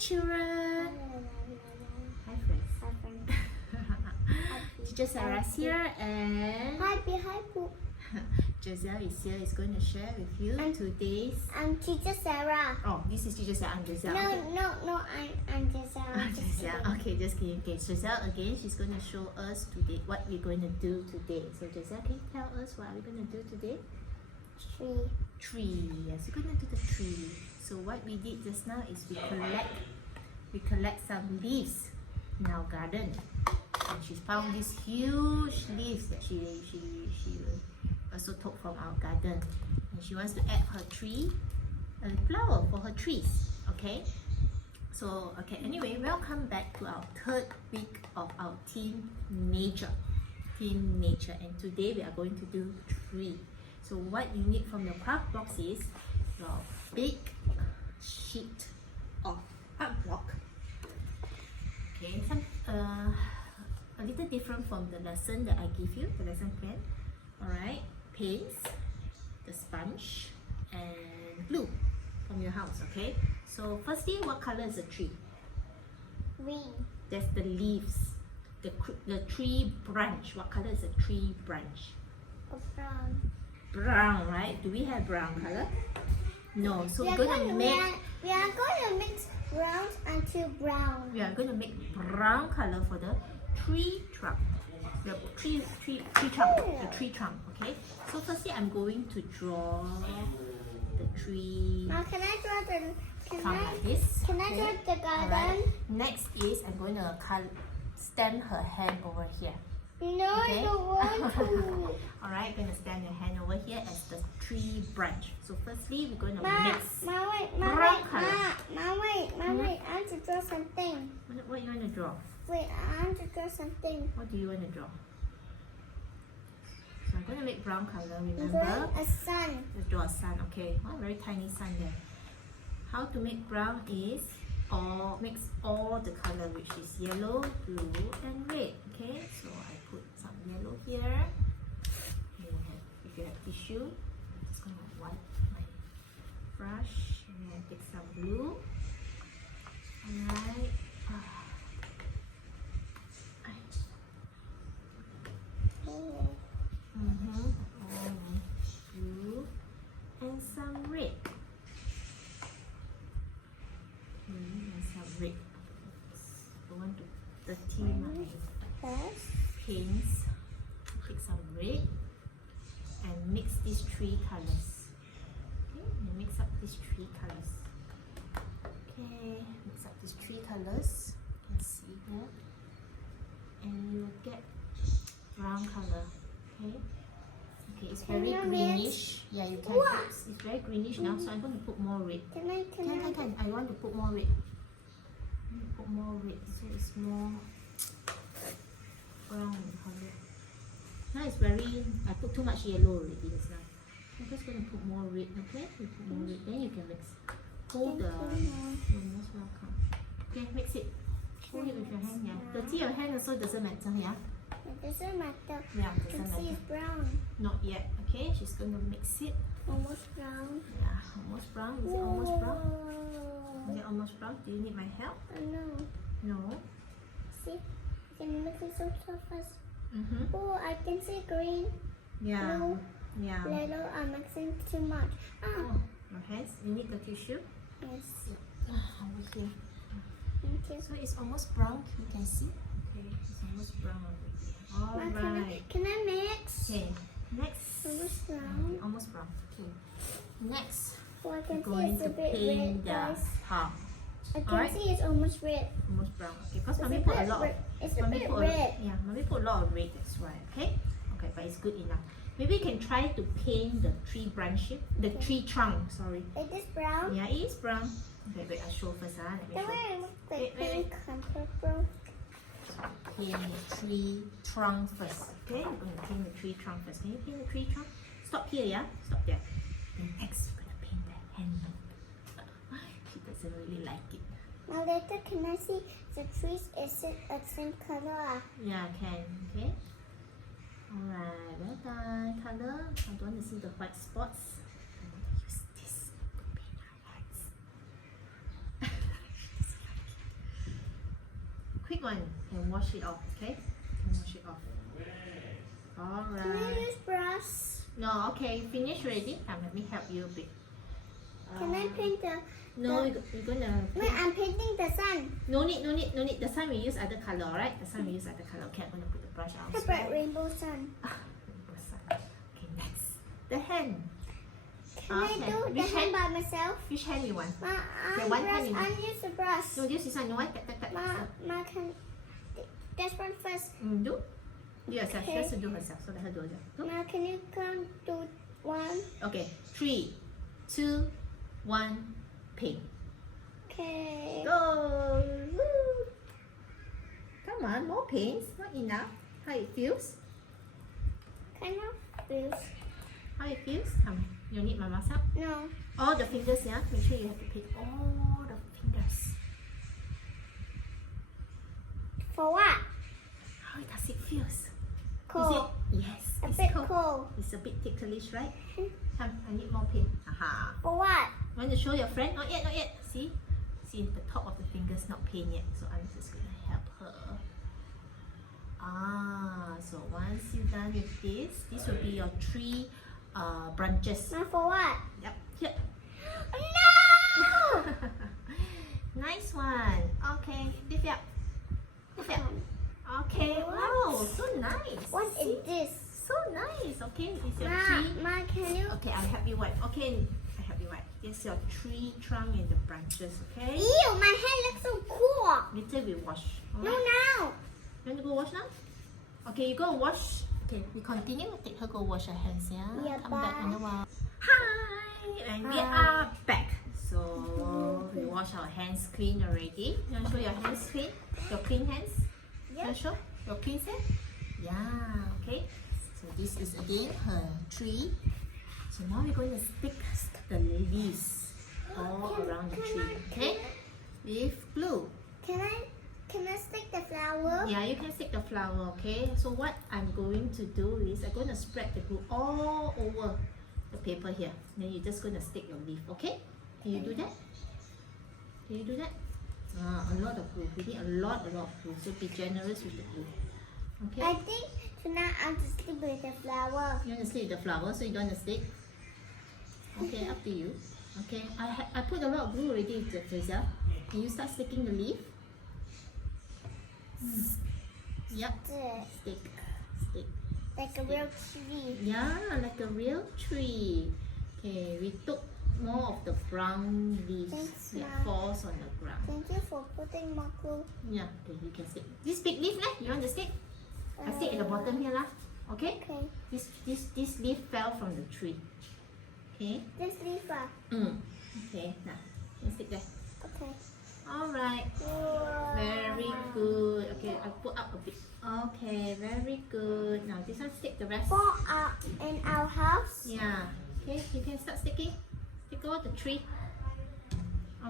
children. Hi friends. Teacher Sarah's here and Hi, Pooh. Giselle is here. Is going to share with you today's. I'm Teacher Sarah. Oh, this is Teacher Sarah. I'm Giselle. No, I'm Giselle. Giselle. Okay, just kidding. Okay, Giselle again. She's going to show us today what we're going to do today. So Giselle, can you tell us what we're going to do today? Tree. Yes, we're going to do the tree. So what we did just now is we collect some leaves in our garden. And she found these huge leaves that she also took from our garden. And she wants to add her tree a flower for her trees. Okay? So, okay, anyway, welcome back to our third week of our Team Nature. Team Nature. And today we are going to do tree. So what you need from your craft box is your big sheet of art block. Okay, a little different from the lesson that I give you, the lesson plan. Alright, paints, the sponge, and glue from your house. Okay, so firstly, what color is the tree? Green. That's the leaves. The tree branch. What color is the tree branch? Brown. Brown, right? Do we have brown color? No. So we are going to mix browns until brown. We are going to make brown color for the tree trunk. The tree trunk. Okay. So firstly, I'm going to draw the tree. Now, can I draw trunk like this? Can I draw the garden? Alright. Next is I'm going to stamp her hand over here. No, okay? I don't want to. Alright, going to stand your hand over here as the tree branch. So firstly, we're going to mix brown color. Wait, I want to draw something. What do you want to draw? Wait, I want to draw something. What do you want to draw? So I'm going to make brown color, remember? A sun. Let's draw a sun, okay. Oh, very tiny sun there. How to make brown is mix all the color, which is yellow, blue, and red. Okay, so I put some yellow here. If you have tissue, I'm just going to wipe my brush and then take some glue. Alright. Blue and some red. And some red. I want to dirty my paints. Take some red and mix these three colors. Okay, and mix up these three colors. Okay, mix up these three colors. You can see here, and you get brown color. Okay. Okay, it's very greenish. Yeah, you can. It's very greenish now, so I'm going to put more red. Can I? I want to put more red. Put more red, so it's more brown color. Now it's very. I put too much yellow already just now. I'm just going to put more red. Okay, you put more red. Then you can mix. Hold the. You're most welcome. Okay, mix it. Hold it with your hand. Yeah, dirty your hand also doesn't matter. Yeah. It doesn't matter. Yeah, You can see it's brown. Not yet. Okay, she's going to mix it. Almost brown. Yeah, almost brown. Is it almost brown? Is it almost brown? Do you need my help? No. No. See? You can mix it so fast. Mm-hmm. Oh, I can see green. Yeah. Blue. Yeah. Yellow. I'm mixing too much. Oh, okay. You need the tissue? Yes. Over here. Thank you. So it's almost brown. You can see? Okay, it's almost brown already. Alright. Can I mix? Okay. Next. Almost brown. Almost brown. Okay. Next. Oh, I We're can see going it's a to bit paint red, the guys. palm. I can Alright. see it's almost red. Almost brown. Okay, because It's mommy a put a bit lot. red. It's a Mommy bit put red. Yeah, mommy put a lot of red. That's why. Okay. Okay, but it's good enough. Maybe you can try to paint the tree branch, the tree trunk. Sorry. Is this brown? Yeah, it is brown. Okay, wait. I'll show first. Let me The show. way it looks like Wait. pink and purple. Paint the tree trunk first. Okay, I'm going to paint the tree trunk first. Can you paint the tree trunk? Stop here, yeah? Stop there. Then next, we're going to paint the handle. She doesn't really like it. Now later, can I see the trees? Is it a same color? Yeah, can. Okay. Alright, well done. Color. I don't want to see the white spots. I'm going to use this to paint her hands. big one and wash it off, okay? And wash it off. Can I Alright. use brush? No, okay, finish already. Let me help you a bit. Can I paint the... No, we're gonna... Wait, I'm painting the sun. No need. The sun we use other color, alright? The sun we use other color. Okay, I'm gonna put the brush out. How about rainbow sun? Okay, next. The hand. Can I Okay. do the Which hand hand? by myself? Which hand you want? Ma, The I one brush, hand in- I use the brush. No, use this one. No one. Tap. Ma, can... This one first. Do. Do yourself. She Okay. has to do herself. So let her do herself. Do. Ma, can you count to 1? Okay. 3, 2, 1, paint. Okay. Go! Woo! Come on, more paints. Not enough. How it feels? Kind of feels. How it feels? Come on. You need mama's help? No. All the fingers, yeah? Make sure you have to paint all the fingers. For what? How does it feel? Cold. Is it? Yes. A It's bit cold. cold. It's a bit ticklish, right? Come, I need more paint. Aha. For what? Want to show your friend? Not yet. See? See, the top of the fingers not paint yet. So I'm just going to help her. So once you're done with this will be your 3 branches. Ma, for what? Yep. Here. No! Nice one. Okay. Lift up. Lift up. Okay. Wow. So nice. What See? is this? So nice. Okay. It's your Ma, 3. Ma, can you? Okay, I'll help you wipe. Okay, I'll help you wipe. Here's your tree trunk and the branches, okay? Ew, my hand looks so cool. Later we wash. No, Alright? now. You want to go wash now? Okay, you go wash. Okay, we continue. Take her go wash her hands, yeah? Yeah, Come back in bye. a while. Hi! And we Hi. are back. So, we wash our hands clean already. You want to show your hands clean? Your clean hands? You want to show? Your clean hands? Yeah, okay. So, this is again her tree. So, now we're going to stick the leaves all around the tree, okay? With glue. Can I stick the flower? Yeah, you can stick the flower, okay? So what I'm going to do is I'm going to spread the glue all over the paper here. Then you're just going to stick your leaf, okay? Can you do that? Can you do that? A lot of glue. We need a lot of glue. So be generous with the glue. I Okay? think tonight I'll just stick with the flower. You want to stick the flower, so you don't want to stick? Okay, up to you. Okay, I put a lot of glue already, Frieza. Can you start sticking the leaf? Yep. Stick. Stick. Like a real tree. Yeah, like a real tree. Okay, we took more of the brown leaves Thanks, that Ma. falls on the ground. Thank you for putting more glue. Yeah, okay, you can stick. This big leaf, lah. You want to stick? I stick at the bottom here, lah. Okay? Okay. This leaf fell from the tree. Okay. This leaf. Okay. Now, you stick there. Okay. All right. Wow. Very good. Okay, I'll put up a bit. Okay, very good. Now this one stick the rest. For in our house. Yeah. Okay, you can start sticking. Stick all the tree.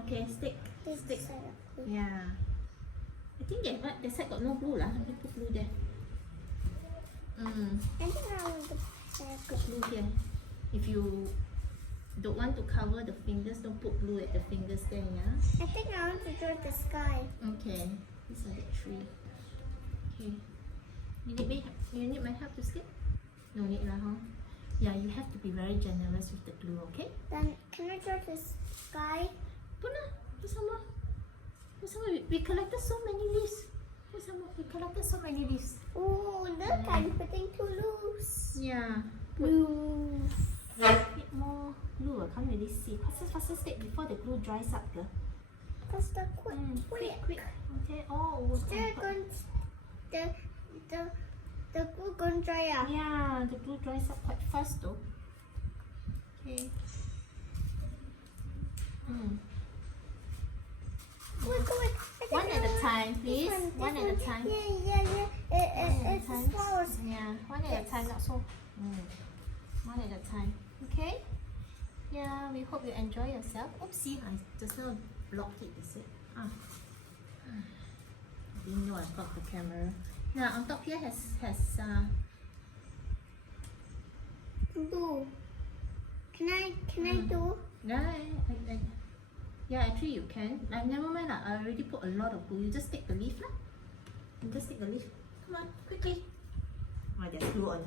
Okay, stick. This Stick. side of glue. Yeah. I think that side got no glue lah. Let me put glue there. I think I want to Put glue here. If you don't want to cover the fingers, don't put glue at the fingers there, yeah? I think I want to draw the sky. Okay. These are the tree. Okay. You need my help to stick? No need lah, huh? Yeah, you have to be very generous with the glue, okay? Then can I draw the sky? Put lah. Put some more. Put some more. We collected so many leaves. Put some more. We collected so many leaves. Oh, look, I'm putting 2 leaves. Yeah. Blue. Bit more glue. I can't really see. Faster stick before the glue dries up, girl. Faster, quick, quick. Quick. Okay. Oh. They're going the glue going dry up. Yeah, the glue dries up quite fast though. Okay. Quick. One at a time, please. This One at a time. Yeah. One at It's a the time. flowers. Yeah, one at a time, not so. One at a time. Okay? Yeah, we hope you enjoy yourself. Oopsie, I just now blocked it, is it? I didn't know I blocked the camera. Now on top here has Blue. Can I do? yeah, actually you can. Never mind lah. I already put a lot of glue. You just take the leaf lah. And just take the leaf. Come on, quickly. Oh, there's glue on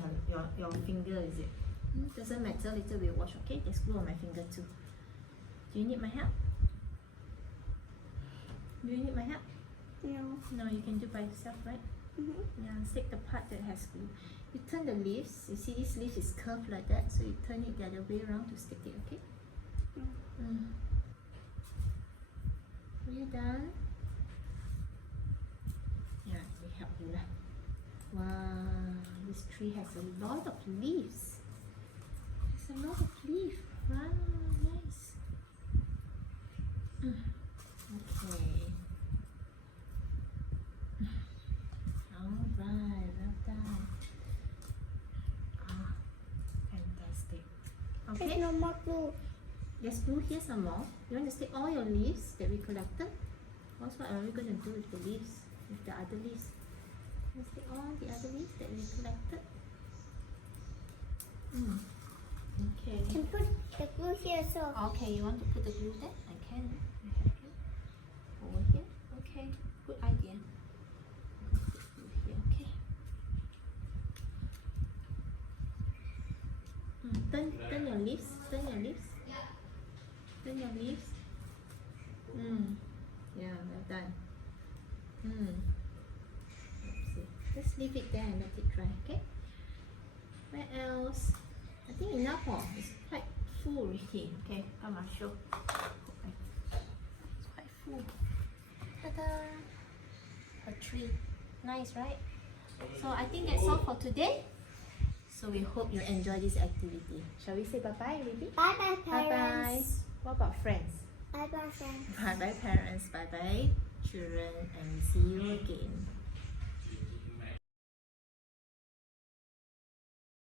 your finger, is it? Doesn't matter, later we'll wash, okay? There's glue on my finger too. Do you need my help? Do you need my help? No. No, you can do by yourself, right? Yeah, take the part that has glue. You turn the leaves. You see this leaf is curved like that, so you turn it the other way around to stick it, okay? Are you done? Yeah, we help you lah. Wow, this tree has a lot of leaves. There's a lot of leaves. Wow, nice. Okay. Alright, well done. Ah, fantastic. There's Okay, no more glue. there's glue here some more. You want to stick all your leaves that we collected? What are we going to do with the leaves? With the other leaves? Let's stick all the other leaves that we collected. Okay. You can put the glue here so. Okay, you want to put the glue there? I can. I help you. Over here. Okay, good idea. Put glue here. Okay. Turn your leaves. Turn your leaves. Turn your leaves. Yeah, well done. Let's see. Just leave it there and let it dry. Okay. Where else? I think enough. It's quite full already. Okay, come on, show. It's quite full. Ta-da! A tree. Nice, right? So I think that's all for today. So we hope you enjoy this activity. Shall we say bye-bye, Ruby? Bye-bye, Bye-bye. parents. What about friends? Bye-bye, friends. Bye-bye, parents. Bye-bye, children. And see you again.